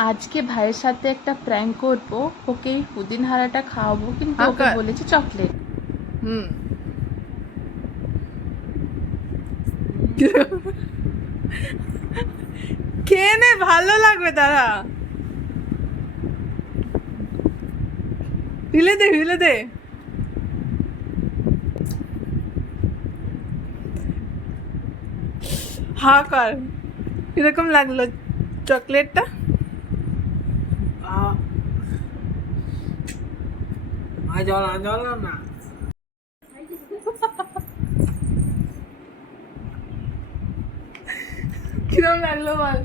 আজকে ভাইয়ের সাথে একটা প্র্যাঙ্ক করবো, ওকে এই পুদিন হারাটা খাওয়াবো, কিন্তু ওকে আকার। বলেছি চকলেট। হুম। খেয়ে নে, ভালো লাগবে। তারা হিলে দে, হিলে দে। হা কর। কিরকম লাগলো চকলেটটা? জল না কিরকম লাগলো বল।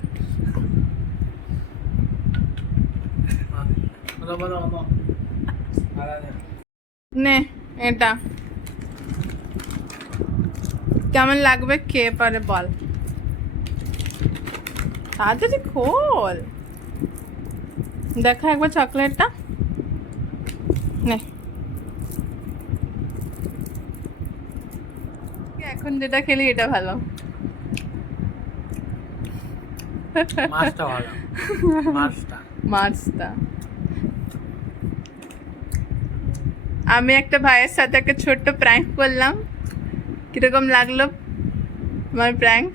নে এটা কেমন লাগবে খেয়ে পারে বল। তাড়াতাড়ি খোল, দেখা একবার চকলেটটা। নে, এখন যেটা খেলি এটা ভালো। মাছটা ভালো, মাছটা। আমি একটা ভাইয়ের সাথে একটা ছোট্ট প্র্যাঙ্ক করলাম, কিরকম লাগলো আমার prank?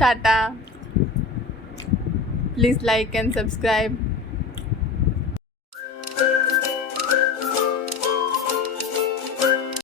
Tata, please like and subscribe.